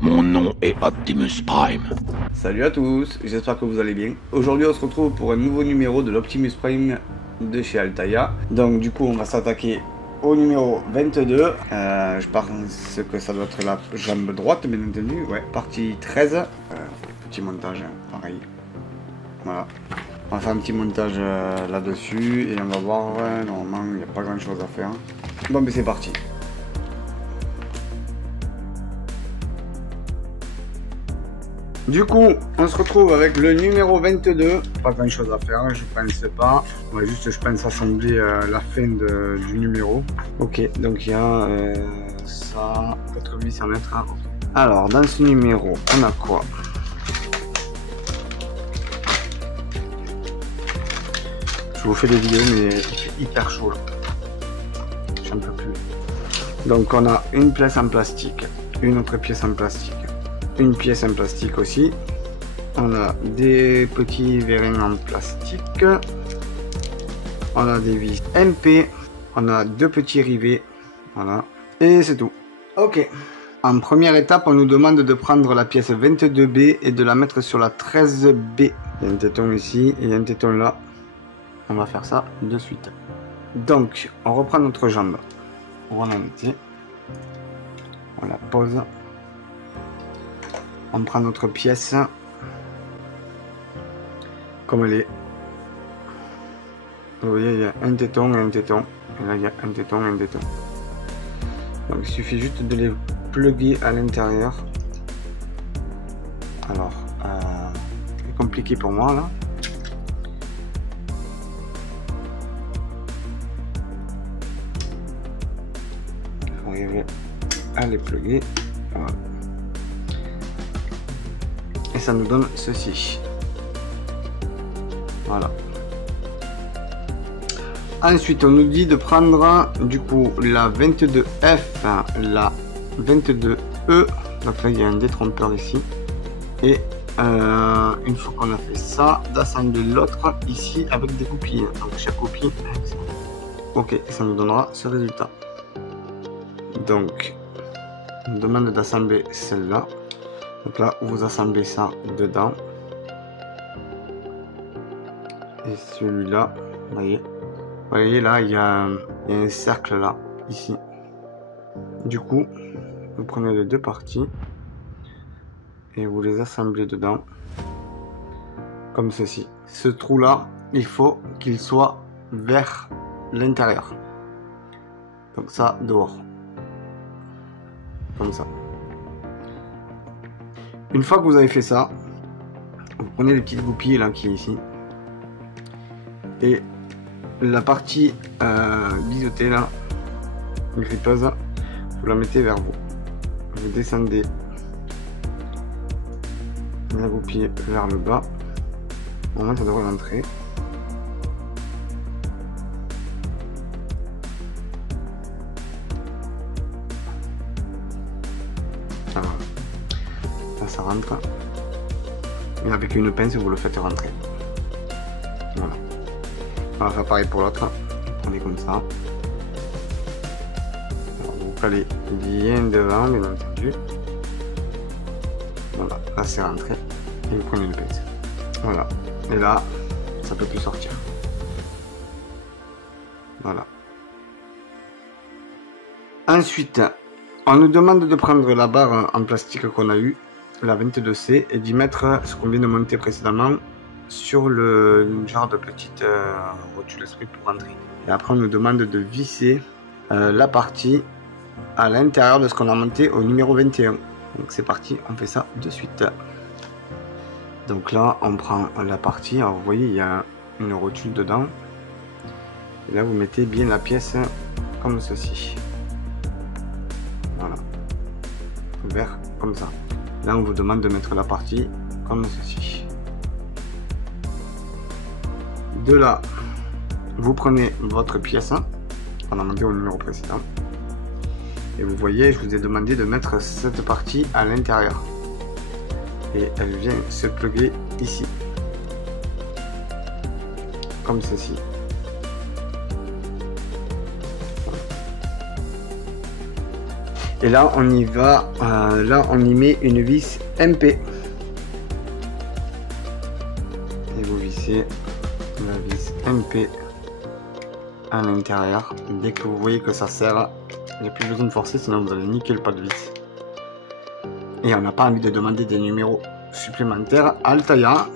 Mon nom est Optimus Prime. Salut à tous, j'espère que vous allez bien. Aujourd'hui on se retrouve pour un nouveau numéro de l'Optimus Prime de chez Altaïa. Donc du coup on va s'attaquer au numéro 22. Je pense que ça doit être la jambe droite bien entendu. Ouais, partie 13. Petit montage, pareil. Voilà. On va faire un petit montage là-dessus et on va voir. Normalement il n'y a pas grand chose à faire. Bon mais c'est parti. Du coup, on se retrouve avec le numéro 22. Pas grand chose à faire, je pense pas. On va juste, je pense, assembler la fin du numéro. Ok, donc il y a ça, 8800 mètres. Alors, dans ce numéro, on a quoi? Je vous fais des vidéos, mais il fait hyper chaud là. J'en peux plus. Donc, on a une pièce en plastique, une autre pièce en plastique. Une pièce en plastique aussi. On a des petits vérins en plastique. On a des vis MP. On a deux petits rivets. Voilà. Et c'est tout. Ok. En première étape, on nous demande de prendre la pièce 22B et de la mettre sur la 13B. Il y a un téton ici et un téton là. On va faire ça de suite. Donc, on reprend notre jambe. On en était. On la pose. On prend notre pièce comme elle est. Vous voyez, il y a un téton et un téton. Et là, il y a un téton et un téton. Donc, il suffit juste de les plugger à l'intérieur. Alors, c'est compliqué pour moi là. Il faut arriver à les plugger. Voilà. Et ça nous donne ceci. Voilà. Ensuite, on nous dit de prendre du coup la 22F, la 22E. Donc là, il y a un détrompeur ici. Et une fois qu'on a fait ça, d'assembler l'autre ici avec des goupilles. Donc chaque goupille. Ok, et ça nous donnera ce résultat. Donc, on nous demande d'assembler celle-là. Donc là, vous assemblez ça dedans. Et celui-là, vous voyez là, il y a un cercle là, ici. Du coup, vous prenez les deux parties et vous les assemblez dedans, comme ceci. Ce trou-là, il faut qu'il soit vers l'intérieur. Donc ça, dehors. Comme ça. Une fois que vous avez fait ça, vous prenez les petites goupilles là qui est ici. Et la partie biseautée là, grippeuse, vous la mettez vers vous. Vous descendez la goupille vers le bas. Normalement ça devrait rentrer. Alors, ça rentre, et avec une pince vous le faites rentrer. Voilà. On va faire pareil pour l'autre. Vous prenez comme ça. Alors, vous calez bien devant, bien entendu. Voilà, là c'est rentré. Et vous prenez une pince. Voilà. Et là, ça peut plus sortir. Voilà. Ensuite, on nous demande de prendre la barre en plastique qu'on a eu, la 22C, et d'y mettre ce qu'on vient de monter précédemment sur le genre de petite rotule spring pour rentrer. Et après on nous demande de visser la partie à l'intérieur de ce qu'on a monté au numéro 21. Donc c'est parti, on fait ça de suite. Donc là on prend la partie, alors vous voyez il y a une rotule dedans. Et là vous mettez bien la pièce comme ceci. Voilà. Vert comme ça. Là on vous demande de mettre la partie comme ceci. De là, vous prenez votre pièce qu'on a monté au numéro précédent. Et vous voyez, je vous ai demandé de mettre cette partie à l'intérieur. Et elle vient se plugger ici. Comme ceci. Et là, on y va, là, on y met une vis MP. Et vous vissez la vis MP à l'intérieur. Dès que vous voyez que ça serre, il n'y a plus besoin de forcer, sinon vous allez niquer le pas de vis. Et on n'a pas envie de demander des numéros supplémentaires à Altaïa.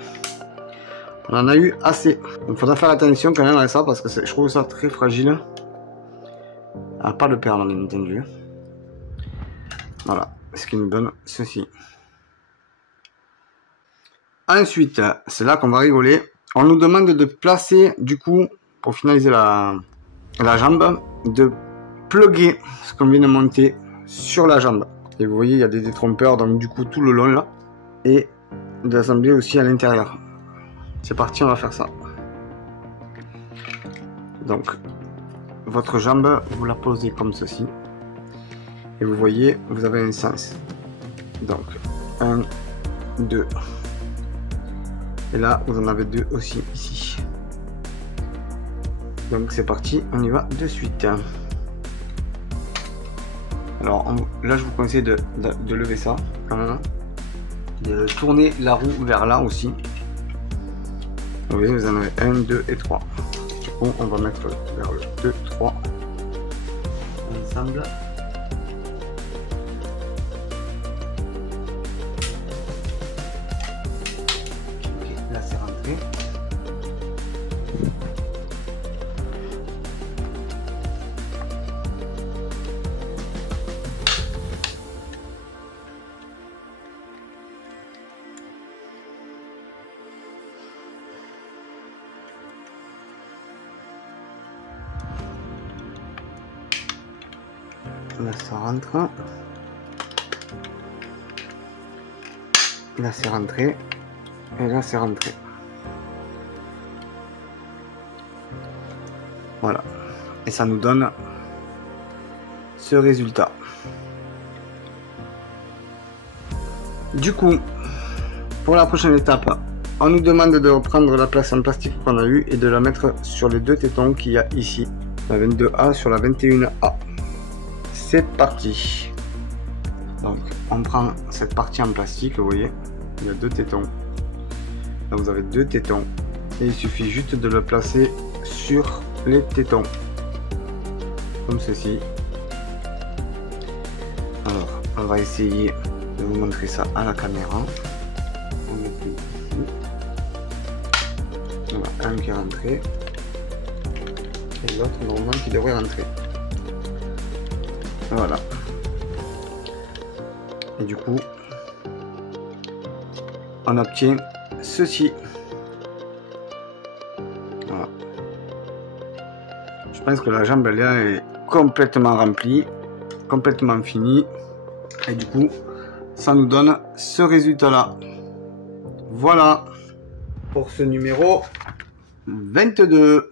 On en a eu assez. Il faudra faire attention quand même à ça parce que je trouve ça très fragile. À pas le perdre, bien entendu. Voilà, ce qui nous donne ceci. Ensuite, c'est là qu'on va rigoler. On nous demande de placer, du coup, pour finaliser la jambe, de plugger ce qu'on vient de monter sur la jambe. Et vous voyez, il y a des détrompeurs, donc du coup, tout le long là. Et d'assembler aussi à l'intérieur. C'est parti, on va faire ça. Donc, votre jambe, vous la posez comme ceci. Et vous voyez, vous avez un sens. Donc, 1, 2. Et là, vous en avez 2 aussi ici. Donc, c'est parti, on y va de suite. Alors, là, je vous conseille de lever ça, quand même. De tourner la roue vers là aussi. Vous voyez, vous en avez 1, 2 et 3. Du coup, on va mettre vers le 2, 3 ensemble. Ok, là c'est rentré. Là ça rentre. Là c'est rentré. Et là c'est rentré. Voilà. Et ça nous donne ce résultat. Du coup, pour la prochaine étape, on nous demande de reprendre la place en plastique qu'on a eue et de la mettre sur les deux tétons qu'il y a ici. La 22A sur la 21A. C'est parti. Donc on prend cette partie en plastique, vous voyez, il y a 2 tétons. Là vous avez 2 tétons et il suffit juste de le placer sur les tétons comme ceci. Alors on va essayer de vous montrer ça à la caméra. On met ici. Voilà, un qui est rentré et l'autre normalement qui devrait rentrer. Voilà. Et du coup, on obtient ceci. Voilà. Je pense que la jambe elle est complètement remplie, complètement finie. Et du coup, ça nous donne ce résultat là. Voilà pour ce numéro 22.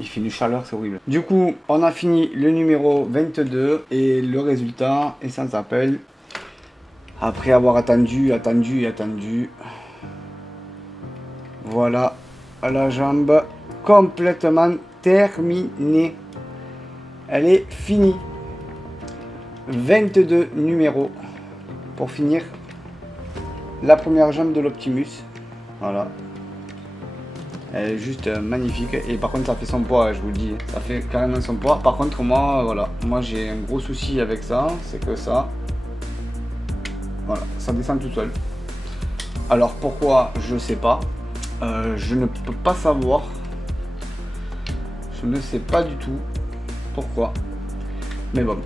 Il fait une chaleur, c'est horrible. Du coup, on a fini le numéro 22 et le résultat est sans appel. Après avoir attendu. Voilà la jambe complètement terminée. Elle est finie. 22 numéros pour finir la première jambe de l'Optimus. Voilà. Elle est juste magnifique et par contre ça fait son poids, je vous le dis, ça fait carrément son poids. Par contre moi, voilà, moi j'ai un gros souci avec ça, c'est que ça, voilà, ça descend tout seul. Alors pourquoi, je sais pas, je ne peux pas savoir, je ne sais pas du tout pourquoi, mais bon,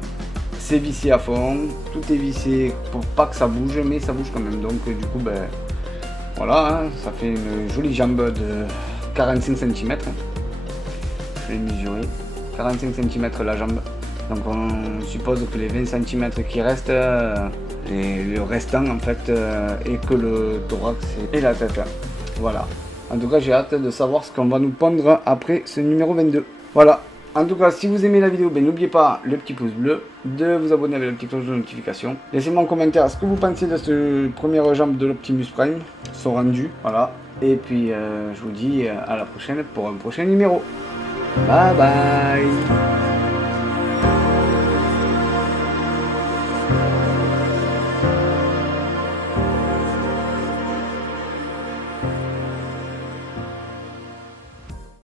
c'est vissé à fond, tout est vissé pour pas que ça bouge, mais ça bouge quand même, donc du coup ben voilà, hein, ça fait une jolie jambe de 45 cm. Je vais mesurer. 45 cm la jambe. Donc on suppose que les 20 cm qui restent, le restant en fait, est que le thorax et la tête. Voilà. En tout cas, j'ai hâte de savoir ce qu'on va nous pondre après ce numéro 22. Voilà. En tout cas, si vous aimez la vidéo, ben, n'oubliez pas le petit pouce bleu, de vous abonner avec la petite cloche de notification. Laissez-moi en commentaire ce que vous pensez de ce première jambe de l'Optimus Prime, son rendu. Voilà. Et puis, je vous dis à la prochaine pour un prochain numéro. Bye bye.